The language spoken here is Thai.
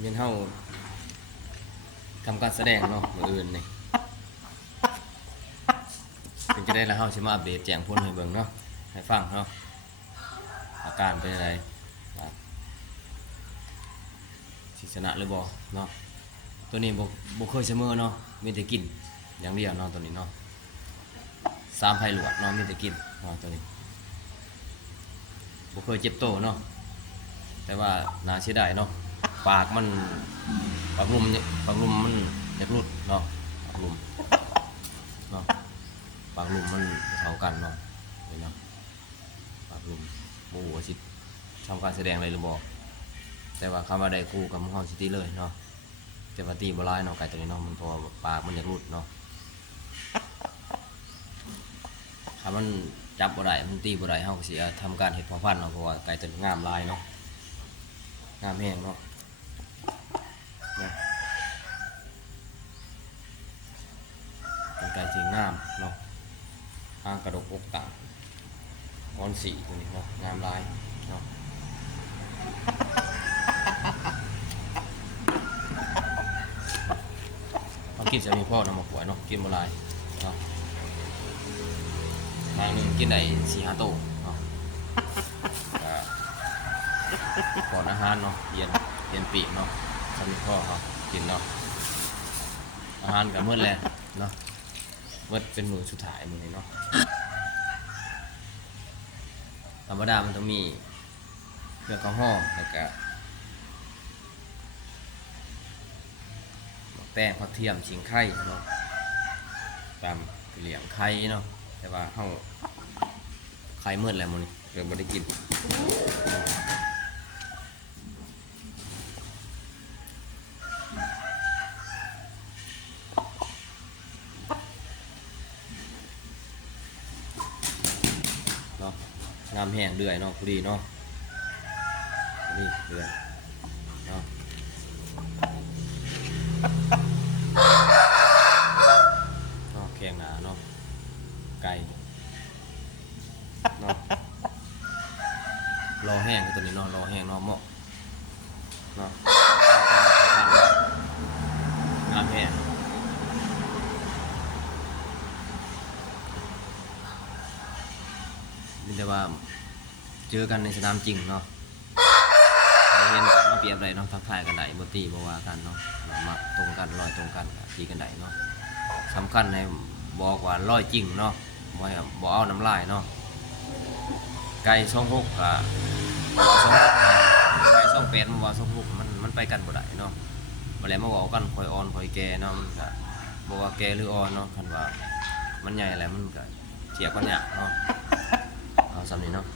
เงินเฮาทำการแสดงเนาะมื้ออื่นนี่ถึงจะได้แล้วเฮาสิมาอัปเดตแจ้งผลให้เบิ่งเนาะให้ฟังเนาะอาการเป็นอะไรสิชนะหรือบ่เนาะตัวนี้บ่เคยเสมอเนาะมีแต่กินอย่างเดียวเนาะตัวนี้เนาะ3ไผหลวดเนาะมีแต่กินเนาะตัวนี้บ่เคยเจ็บโตเนาะแต่ว่าน่าเสียดายเนาะปากมันปากลุ่มมันอยากหลุดเนาะปากลุ่มเนาะปากลุ่มมันเท่ากันเนาะเห็นเนาะปากลุ่มโอ้โหสิทำการแสดงอะไรหรือบ่แต่ว่าคำว่าได้คู่กับเฮาซิตี้เลยเนาะแต่ว่าตีบ่ร้ายเนาะไก่ตัวนี้เนาะมันเพราะว่าปากมันอยากหลุดเนาะถ้ามันจับบ่ได้มันตีบ่ได้เฮาก็สิทำการเฮ็ดพอพันธุ์เนาะเพราะว่าไก่ตัวนี้งามลายเนาะงามแห้งเนาะเป็นไก่ที่งามเนาะหางกระดกอกต่างก้อนสีตัวนี้เนาะงามลายเนาะเขากินจะมีพ่อน้ำหมกหวยเนาะกินบ่ลายเนาะทางหนึ่งกินได้4-5 โตเนาะก่อนอาหารเนาะเย็นปีกเนาะจะมีพ่อเขากินเนาะอาหารกับมื้อแลเนาะมื้อเป็นมื้อสุดท้ายมื้อนี้เนาะธรรมดามันต้องมีเครื่องกระห้อแล้วก็แป้งผักเทียมชิงไข่เนาะตามเหลี่ยงไข่เนาะแต่ว่าเฮาไข่มืดแล้วมื้อนี้เริ่มบ่ได้กินเนาะงามแห้งเดือยเนาะพอดีเนาะพอดีเดือยเนาะแข็งหนาเนาะไก่เนาะรอแห้งตัวนี้เนาะรอแห้งเนาะเหมาะเนาะงามแห้งนี่แต่ว่าเจอกันในสนามจริงเนาะเห็นมาเปรียบไรเนาะทักทายกันได้บ่ตีบ่ว่ากันเนาะมาตรงกันรอยตรงกันตีกันได้เนาะสำคัญในบอกว่าร้อยจริงเนาะบ่เอาน้ำลายเนาะไก่26กับไก่28มันว่า26มันไปกันบ่ได้เนาะบ่แล้วมาเว้ากันค่อยอ่อนค่อยแก่เนาะมันก็บ่ว่าแก่หรืออ่อนเนาะคันว่ามันใหญ่แล้วมันก็เทียบกันยากเนาะเอาซ้ำนี้เนาะ